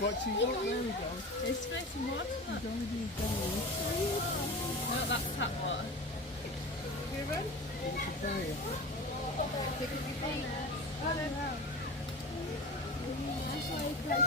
Watching what? There we go. It's splitting water. It's only being done. No, that's tap water. You run? It's a fire. Pick up your feet. Oh, no. That's why it's like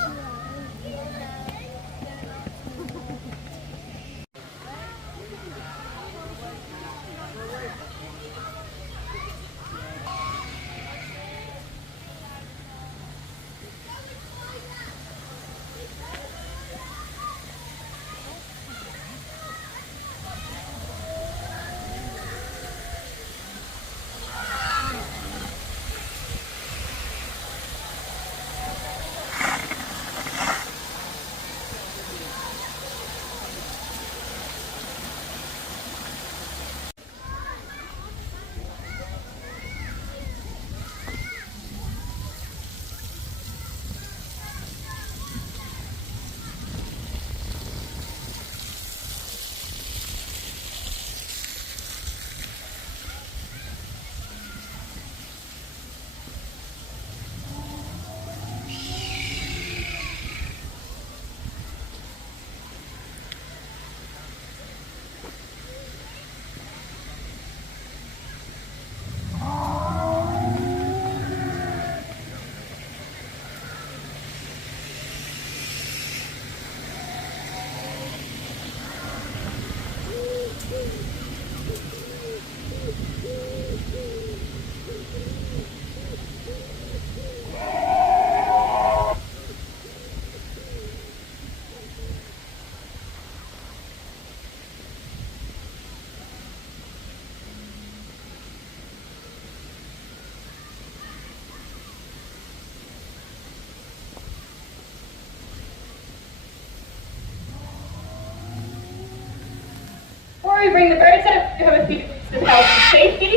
Before we bring the birds out, we have a few bits of health and safety.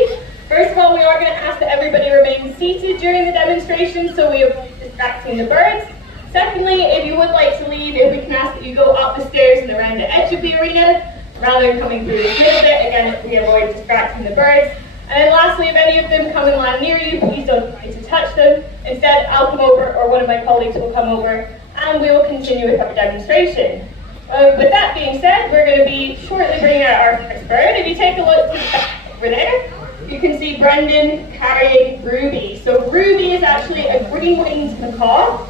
First of all, we are going to ask that everybody remain seated during the demonstration so we avoid distracting the birds. Secondly, if you would like to leave, if we can ask that you go up the stairs and around the edge of the arena, rather than coming through this middle bit, again, we avoid distracting the birds. And then lastly, if any of them come and land near you, please don't try to touch them. Instead, I'll come over, or one of my colleagues will come over, and we will continue with our demonstration. With that being said, we're going to be shortly bringing out our first bird. If you take a look to the back over there, you can see Brendan carrying Ruby. So Ruby is actually a green-winged macaw,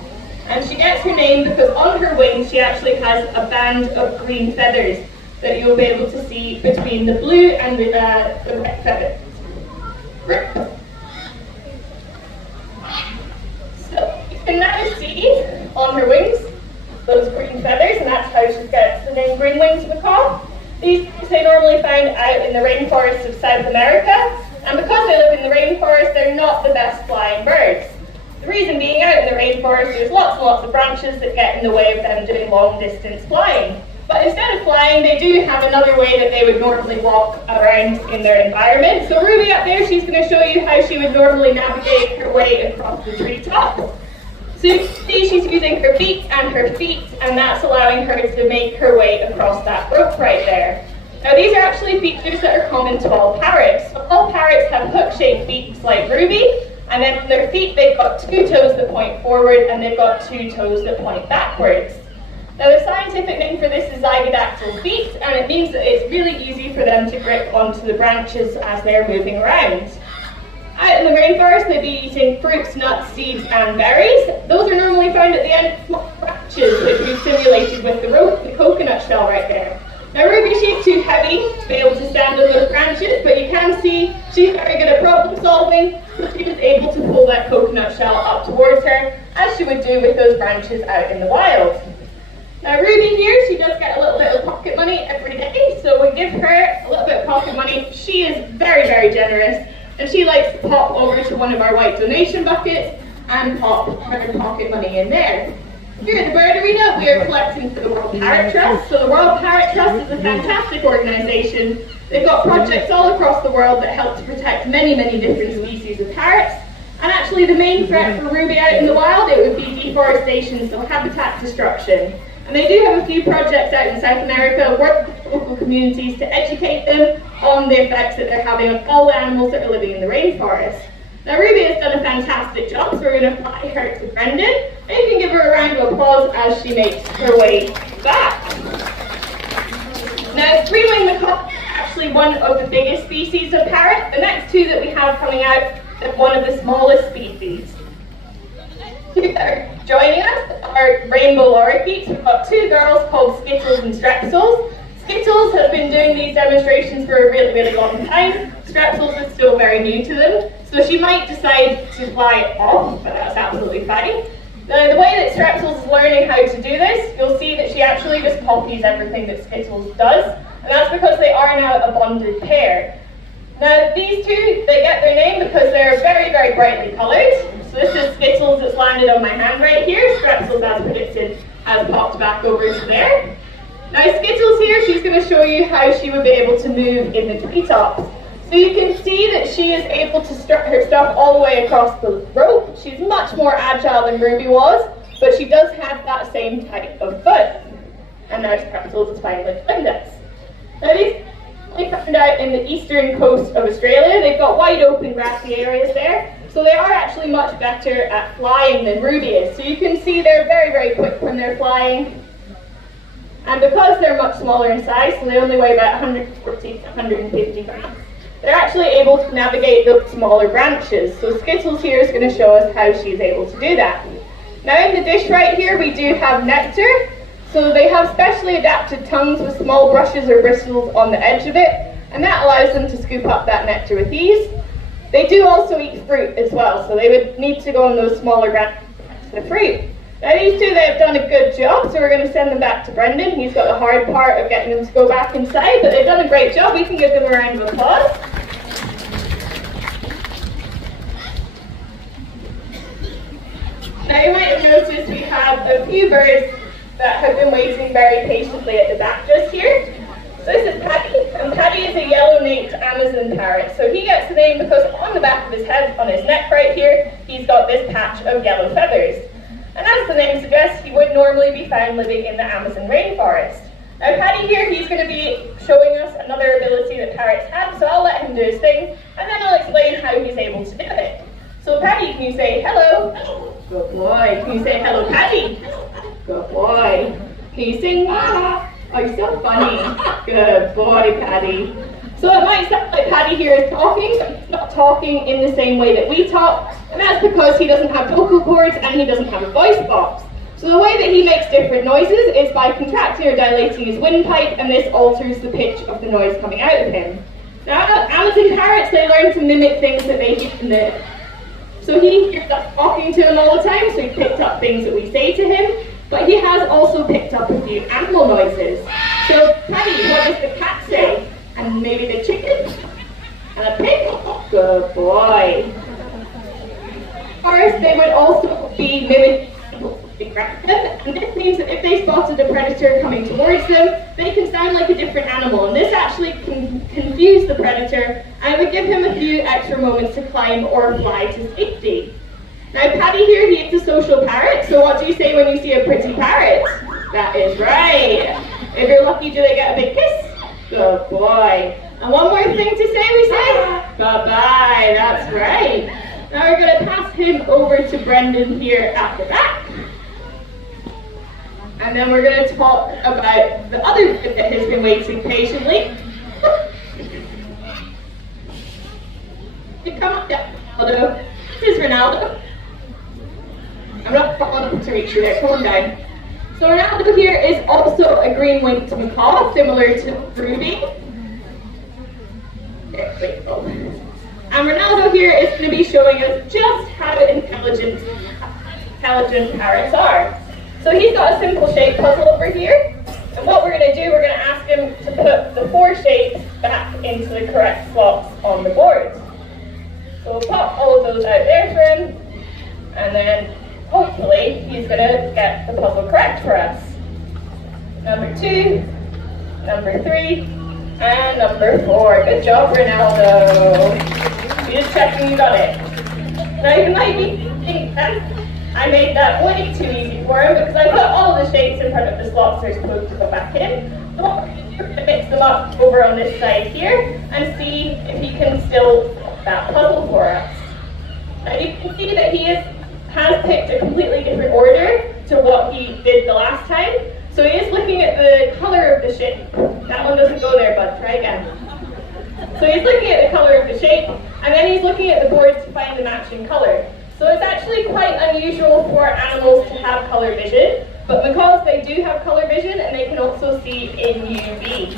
and she gets her name because on her wings she actually has a band of green feathers that you'll be able to see between the blue and the red feathers. So you can now see on her wings those green feathers, and that's how she gets the name green-winged macaw. These birds are normally found out in the rainforests of South America, and because they live in the rainforest, they're not the best flying birds. The reason being, out in the rainforest, there's lots and lots of branches that get in the way of them doing long-distance flying. But instead of flying, they do have another way that they would normally walk around in their environment. So Ruby up there, she's going to show you how she would normally navigate her way across the treetop. So you can see she's using her beak and her feet, and that's allowing her to make her way across that rope right there. Now these are actually features that are common to all parrots. So all parrots have hook-shaped beaks like Ruby, and then on their feet they've got 2 toes that point forward and they've got 2 toes that point backwards. Now the scientific name for this is zygodactyl feet, and it means that it's really easy for them to grip onto the branches as they're moving around. Out in the rainforest, they'd be eating fruits, nuts, seeds, and berries. Those are normally found at the end of small branches, which we've simulated with the rope, the coconut shell right there. Now Ruby, she's too heavy to be able to stand on those branches, but you can see she's very good at problem solving, so she was able to pull that coconut shell up towards her, as she would do with those branches out in the wild. Now Ruby here, she does get a little bit of pocket money every day, so we give her a little bit of pocket money. She is very, very generous, and she likes to pop over to one of our white donation buckets and pop her pocket money in there. Here at the Bird Arena, we are collecting for the World Parrot Trust. So the World Parrot Trust is a fantastic organisation. They've got projects all across the world that help to protect many, many different species of parrots. And actually the main threat for Ruby out in the wild, it would be deforestation, so habitat destruction. And they do have a few projects out in South America, working with local communities to educate them on the effects that they're having on all the animals that are living in the rainforest. Now Ruby has done a fantastic job, so we're going to fly her to Brendan, and you can give her a round of applause as she makes her way back. Now three-winged macaw is actually one of the biggest species of parrot. The next 2 that we have coming out are one of the smallest species. Joining us are rainbow lorikeets. We've got 2 girls called Skittles and Strepsils. Skittles have been doing these demonstrations for a really, really long time. Strepsils is still very new to them, so she might decide to fly off, but that's absolutely fine. Now, the way that Strepsils is learning how to do this, you'll see that she actually just copies everything that Skittles does, and that's because they are now a bonded pair. Now, these 2, they get their name because they're very, very brightly coloured. So this is Skittles that's landed on my hand right here. Strepsils, as predicted, has popped back over to there. Now Skittles here, she's going to show you how she would be able to move in the treetops. So you can see that she is able to strut her stuff all the way across the rope. She's much more agile than Ruby was, but she does have that same type of foot. And now Strepsils is finally joined us. Now these they found out in the eastern coast of Australia. They've got wide open grassy areas there, so they are actually much better at flying than Ruby is. So you can see they're very, very quick when they're flying. And because they're much smaller in size, so they only weigh about 140 to 150 grams, they're actually able to navigate those smaller branches. So Skittles here is going to show us how she's able to do that. Now in the dish right here, we do have nectar. So they have specially adapted tongues with small brushes or bristles on the edge of it, and that allows them to scoop up that nectar with ease. They do also eat fruit as well, so they would need to go on those smaller branches for the fruit. Now these 2, they've done a good job, so we're going to send them back to Brendan. He's got the hard part of getting them to go back inside, but they've done a great job. We can give them a round of applause. Now you might have noticed we have a few birds that have been waiting very patiently at the back just here. So this is Paddy, and Paddy is a yellow-naped Amazon parrot. So he gets the name because on the back of his head, on his neck right here, he's got this patch of yellow feathers. And as the name suggests, he would normally be found living in the Amazon rainforest. Now Paddy here, he's going to be showing us another ability that parrots have, so I'll let him do his thing, and then I'll explain how he's able to do it. So Paddy, can you say hello? Good boy. Can you say hello, Paddy? Good boy. Can you sing wah? Oh, you're so funny. Good boy, Paddy. So it might sound like Paddy here is talking, but he's not talking in the same way that we talk, and that's because he doesn't have vocal cords and he doesn't have a voice box. So the way that he makes different noises is by contracting or dilating his windpipe, and this alters the pitch of the noise coming out of him. Now, Amazon parrots, they learn to mimic things that they hear in the... So he hears us talking to him all the time, so he picked up things that we say to him, but he has also picked up a few animal noises. So, Paddy, what does the cat say? And maybe the chicken? And a pig? Good boy. First, they would also be mimicking people aggressive, and this means means that if they spotted a predator coming towards them, they can sound like a different animal, and this actually can confuse the predator, and it would give him a few extra moments to climb or fly to safety. Now Paddy here, he is a social parrot, so what do you say when you see a pretty parrot? That is right. If you're lucky, do they get a big kiss? Good boy. And one more thing to say, we say? Bye-bye, that's right. Now we're going to pass him over to Brendan here at the back. And then we're going to talk about the other bit that has been waiting patiently. Come on down, Ronaldo. This is Ronaldo. I'm not following up to reach you there, come on down. So Ronaldo here is also a green-winged macaw, similar to Ruby. There we go. And Ronaldo here is going to be showing us just how intelligent parrots are. So he's got a simple shape puzzle over here. And what we're going to do, we're going to ask him to put the 4 shapes back into the correct slots on the board. So we'll pop all of those out there for him. And then hopefully he's going to get the puzzle correct for us. Number 2, number 3, and number 4. Good job, Ronaldo. You're just checking you got it. Now you might be thinking that I made that way too easy for him because I put all the shapes in front of the slots they're supposed to go back in. So what we're going to do, we're going to mix them up over on this side here and see if he can still solve that puzzle for us. Now you can see that he has picked a completely different order to what he did the last time. So he is looking at the colour of the shape. That one doesn't go there, bud. Try again. So he's looking at the colour of the shape, and then he's looking at the board to find the matching colour. So it's actually quite unusual for animals to have colour vision, but because they do have colour vision, and they can also see in UV.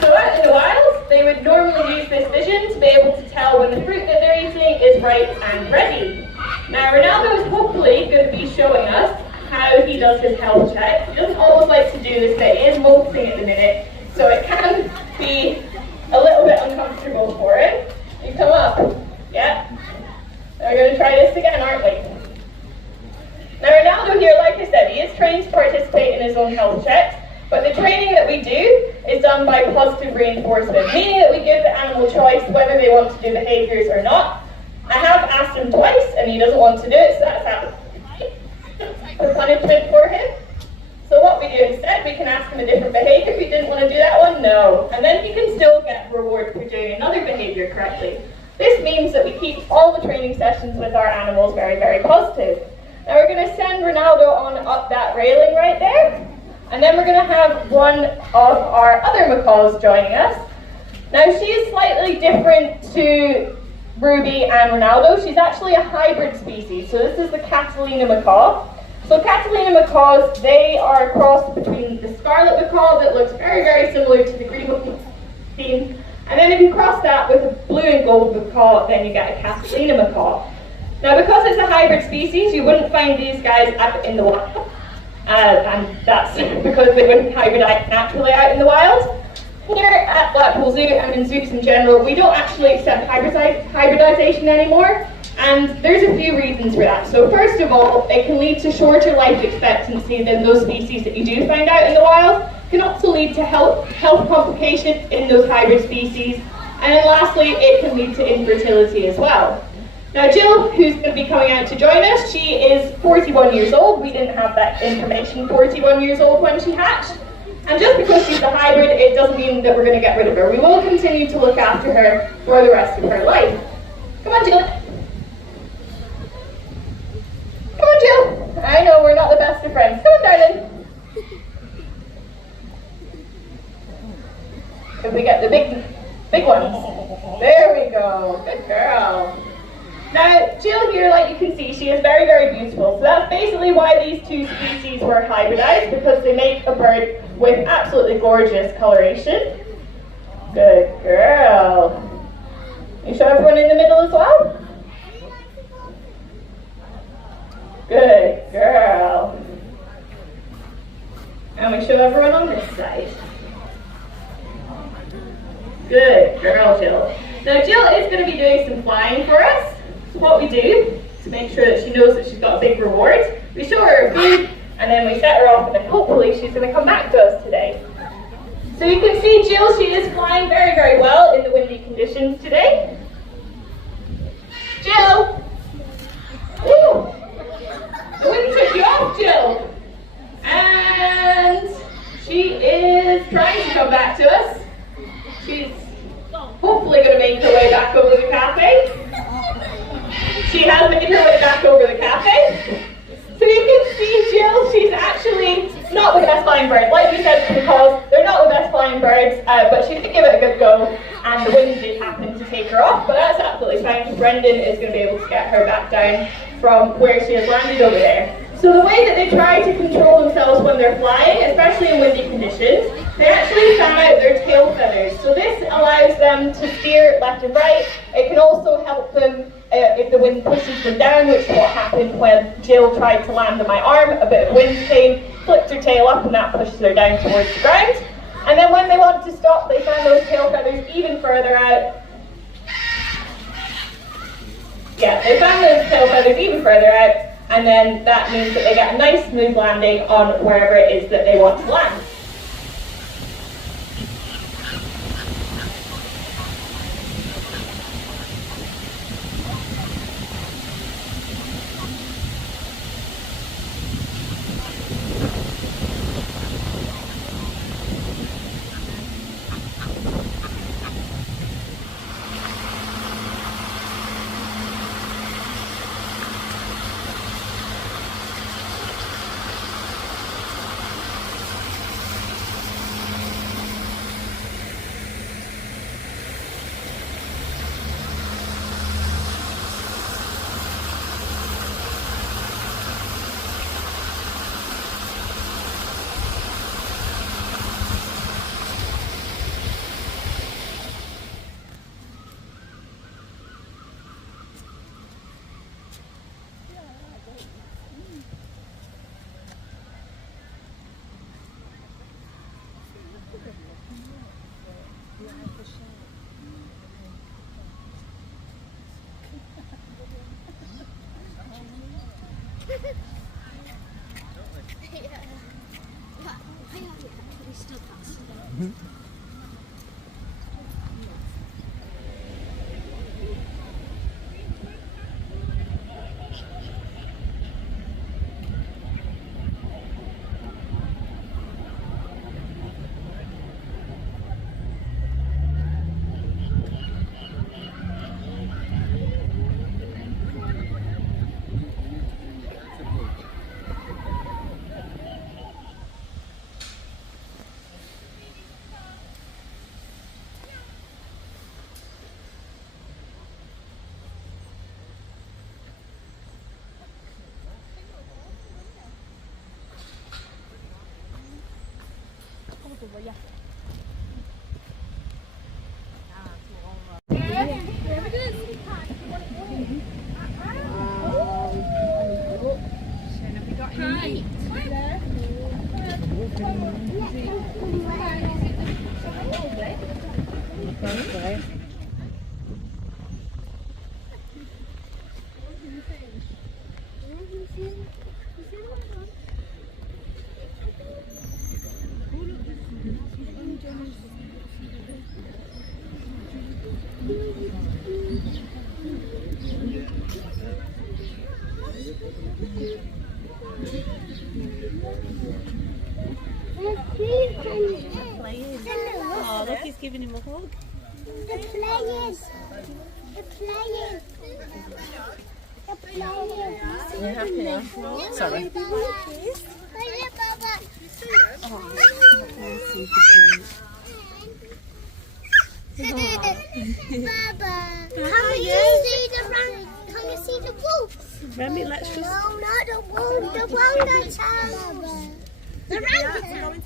So out in the wild, they would normally use this vision to be able to tell when the fruit that they're eating is ripe and ready. Now Ronaldo is hopefully going to be showing us how he does his health check. He doesn't always like to do this, but he is molting at the minute, so it can be a little bit uncomfortable for him. You come up. Yeah. Now we're going to try this again, aren't we? Now Ronaldo here, like I said, he is trained to participate in his own health checks, but the training that we do is done by positive reinforcement, meaning that we give the animal choice whether they want to do behaviours or not. I have asked him twice and he doesn't want to do it, so that's absolutely fine. A punishment for him. So what we do instead, we can ask him a different behaviour. If he didn't want to do that one, no. And then he can still get reward for doing another behaviour correctly. This means that we keep all the training sessions with our animals very, very positive. Now we're going to send Ronaldo on up that railing right there. And then we're going to have one of our other macaws joining us. Now she is slightly different to Ruby and Ronaldo. She's actually a hybrid species. So this is the Catalina macaw. So Catalina macaws, they are a cross between the scarlet macaw that looks very, very similar to the green macaw. And then if you cross that with a blue and gold macaw, then you get a Catalina macaw. Now because it's a hybrid species, you wouldn't find these guys out in the wild. And that's because they wouldn't hybridize naturally out in the wild. Here at Blackpool Zoo and in zoos in general, we don't actually accept hybridization anymore. And there's a few reasons for that. So first of all, it can lead to shorter life expectancy than those species that you do find out in the wild. It can also lead to health complications in those hybrid species. And then lastly, it can lead to infertility as well. Now Jill, who's going to be coming out to join us, she is 41 years old. We didn't have that information 41 years old when she hatched. And just because she's a hybrid, it doesn't mean that we're going to get rid of her. We will continue to look after her for the rest of her life. Come on, Jill. Come on, Jill. I know we're not the best of friends. Come on, darling. If we get the big ones. There we go. Good girl. Now, Jill here, like you can see, she is very, very beautiful. So that's basically why these two species were hybridized, because they make a bird with absolutely gorgeous coloration. Good girl. You show everyone in the middle as well? Good girl. And we show everyone on this side. Good girl, Jill. Now Jill is going to be doing some flying for us. So what we do, to make sure that she knows that she's got a big reward, we show her a food, and then we set her off, and then hopefully she's going to come back to us today. So you can see Jill, she is flying very, very well in the windy conditions today. Jill! Woo! The wind took you off, Jill! And she is trying to come back to us. She's hopefully going to make her way back over the cafe. She has made her way back over the cafe. So you can see Jill, she's actually not the best flying bird. Like we said, because they're not the best flying birds, but she did give it a good go, and the wind did happen to take her off, but that's absolutely fine. Brendan is going to be able to get her back down from where she has landed over there. So the way that they try to control themselves when they're flying, especially in windy conditions, they actually fan out their tail feathers. So this allows them to steer left and right. It can also help them if the wind pushes them down, which is what happened when Jill tried to land on my arm. A bit of wind came, flipped her tail up, and that pushes her down towards the ground. And then when they want to stop, they fan those tail feathers even further out. Yeah, they fan those tail feathers even further out, and then that means that they get a nice smooth landing on wherever it is that they want to land. Oh, look, he's giving him a hug. The players. The players. The players. Are you happy now? Sorry. Baba, can you see the run? Can you see the wolf? Remy, let's just... No, not the wolf. The one that's the rabbit.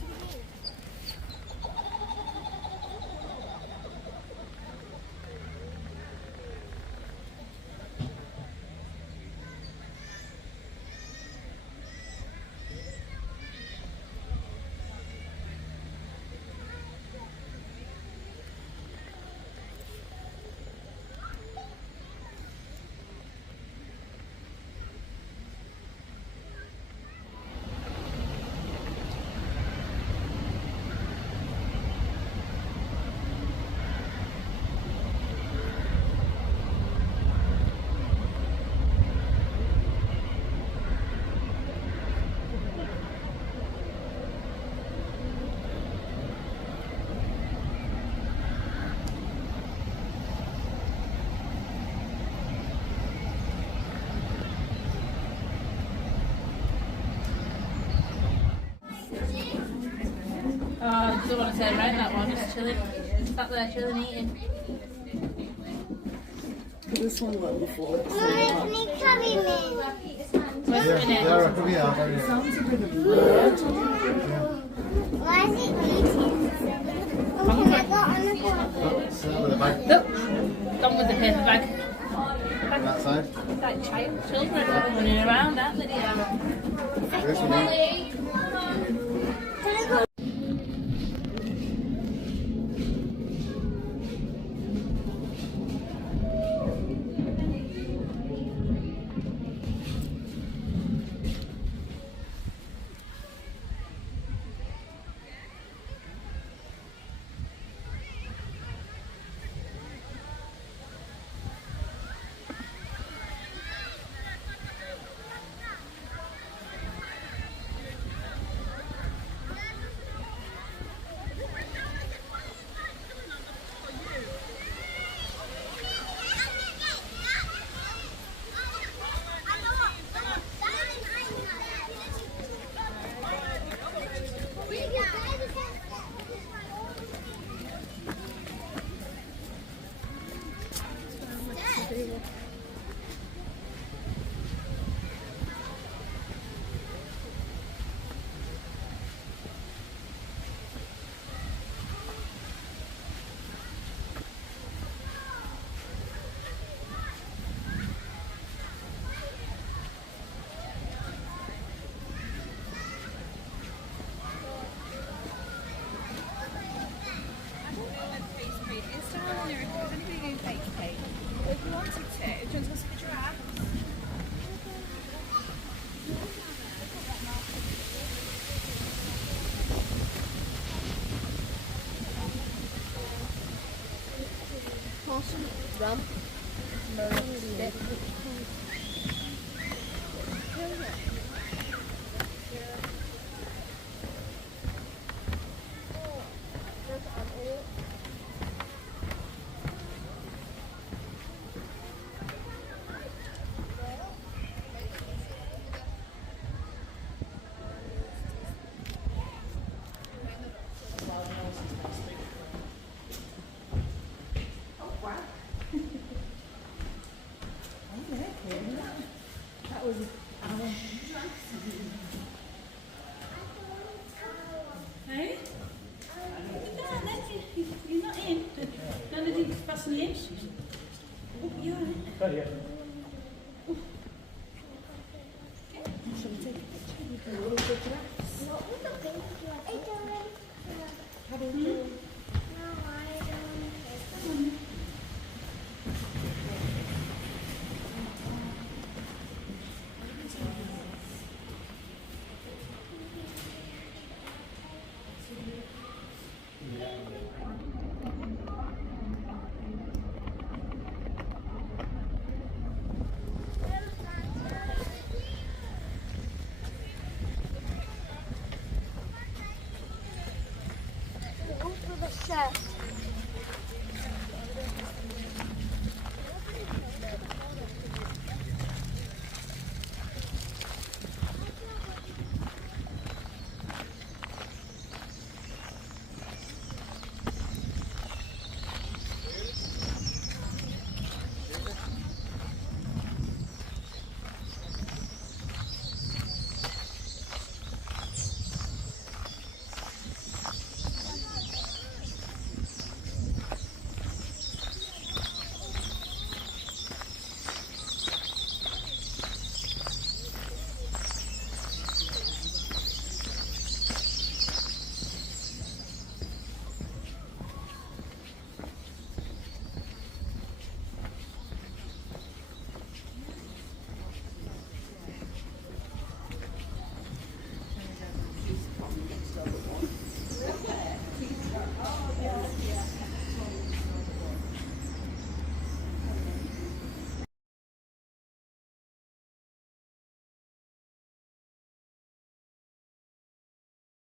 turn around that one, just chilling. Sat there chilling, eating. This one went before. Mummy, can you carry me? Where's it in it? Come here. Sounds a bit of weird. Why is it eating? Mummy, I got on the bottom. With the bag Look, gone with the paper bag. on that side. Like children running around, aren't they, dear? This one. Rum. Hey? You're not in. None of you fasten in. Oh, you're in. What was the baby?